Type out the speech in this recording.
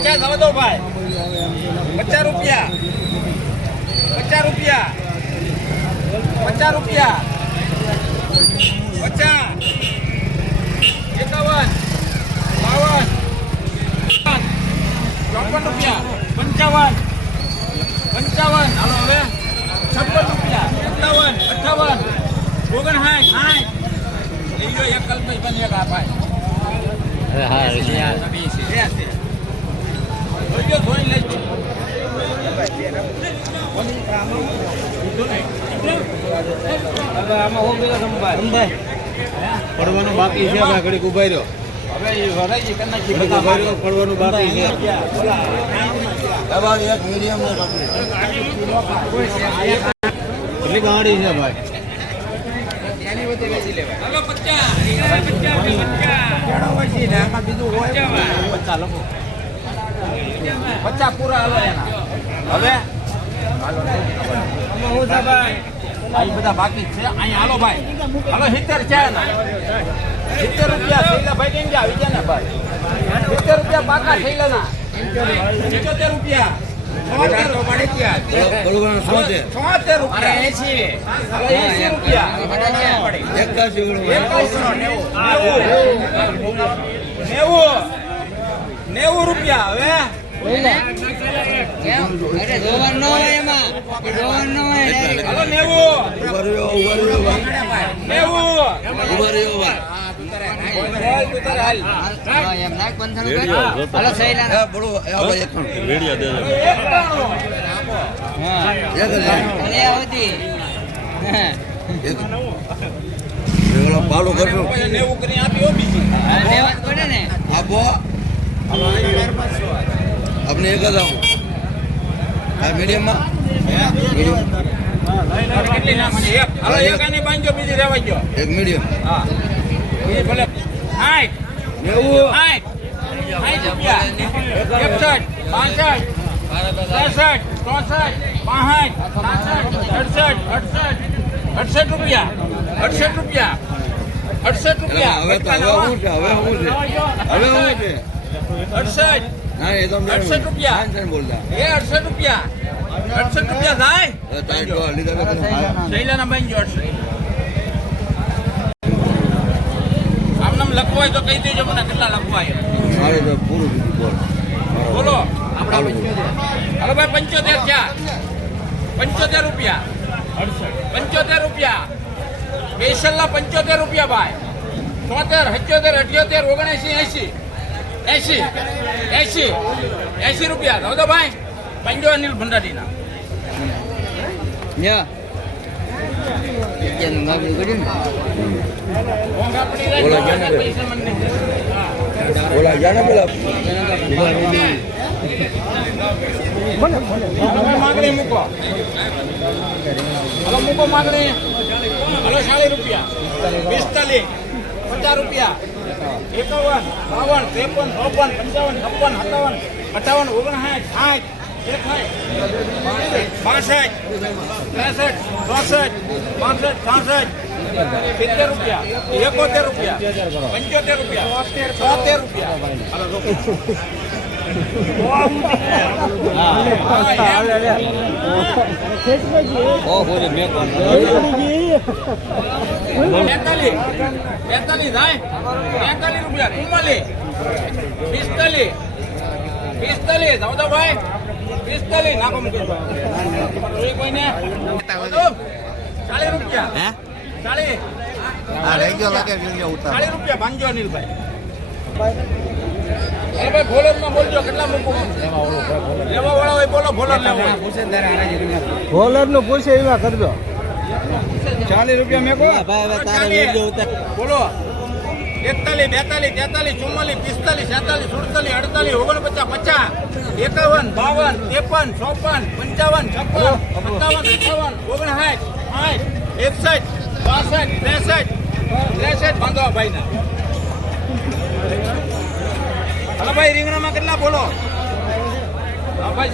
પચાસ હવે દો ભાઈ. પચાસ રૂપિયા. પચાસ રૂપિયા. પચાસ રૂપિયા. પચાસ. એકાવન. બાવન. ચોપન રૂપિયા. પંચાવન. પંચાવન. હાલો હવે. છપ્પન રૂપિયા. સત્તાવન અઠાવન. ઓગણસાઠ. સાઠ. લઈ લો એક કલ્પ એક આ ભાઈ. લેજો પડવાનું બાકી છે ભાઈ ઘડીક ઊભા રહ્યો. પડવાનું બાકી છે. એક મીડિયમ કેટલી ગાડી છે ભાઈ? બીજું પચાસ. પચાસ પૂરા હાલો એના. હવે? આ ઈ બધા બાકી છે. અહીંયા હાલો ભાઈ. હાલો સિત્તેર છે સિત્તેર રૂપિયા થયેલા ભાઈ કેમ ગયા? વિજય ને ભાઈ. સિત્તેર રૂપિયા પાકા થયેલા ના છોતેર રૂપિયા. નેવું રૂપિયા હવે. પાલો કરજો. નેવું કરી આપી બીજી. આપો આપને એક આપો. આ મીડિયમમાં? મીડિયમ એક મીડિયમ. હા ભલે સાઠ નેવું. સાઠ સાઠ રૂપિયા એકસઠ બાસઠ ત્રેસઠ ચોસઠ પાંસઠ સાસઠ અડસઠ અડસઠ અડસઠ રૂપિયા અડસઠ રૂપિયા અડસઠ રૂપિયા હવે હવે હવે અડસઠ હા એ તો અડસઠ રૂપિયા. બોલતા. એ અડસઠ રૂપિયા. અડસઠ રૂપિયા થાય. શૈલાના બાંધજો અડસઠ. આમ નામ લખવું હોય તો કહી દેજો મને કેટલા લખવા. મારે તો પૂરું બોલ. બોલો. ચાલુ. હાલો ભાઈ પંચોતેર ચાર. પંચોતેર રૂપિયા. પંચોતેર રૂપિયા. સ્પેશિયલના પંચોતેર રૂપિયા ભાઈ. તોતેર સત્યોતેર અઠ્યોતેર ઓગણએંસી એંસી. એંસી એસી એસી રૂપિયા. દો તો ભાઈ પંજો અનિલ ભંડારીના. ઓલા ગયા ને? પેલા તમે માગણી મૂકો. હલો મૂકો માગણી. હલો ચાલીસ રૂપિયા. પિસ્તાલીસ. પચાસ રૂપિયા. એકાવન, બાવન, ત્રેપન, ચોપન, પંચાવન, છપ્પન, સત્તાવન, અઠાવન, ઓગણસાઠ, સાઠ બાસઠ, ત્રેસઠ, ચોસઠ, પાંસઠ, છાસઠ, સિત્તેર રૂપિયા, એકોતેર રૂપિયા, પંચોતેર રૂપિયા, છોતેર રૂપિયા. પિસ્તાલીસ પિસ્તાલીસ આવો તો ભાઈ પિસ્તાલીસ નાખો મૂકી. કોઈને ચાલીસ રૂપિયા ચાલીસ હા રહી ગયો લાગે ચાલીસ રૂપિયા ભાંગજો અનિલભાઈ અરે ભાઈ ભોલર બોલજો કેટલા મૂકું લેવા વાળા હોય બોલો ભોલર લેવો. નું પૂછે એવા કરજો. ચાલીસ રૂપિયા મેકો. બોલો. એકતાલીસ બેતાલીસ તેતાલીસ ચુમ્માલીસ પિસ્તાલીસ સેતાલીસ સુડતાલીસ અડતાલીસ ઓગણપચાસ પચાસ એકાવન બાવન ત્રેપન ચોપન પંચાવન છપ્પન સત્તાવન અઠાવન ઓગણસાઠ સાઠ એકસઠ બાસઠ ત્રેસઠ ત્રેસઠ બાંધવા ભાઈ હલો ભાઈ રીંગણામાં કેટલા બોલો? હા ભાઈ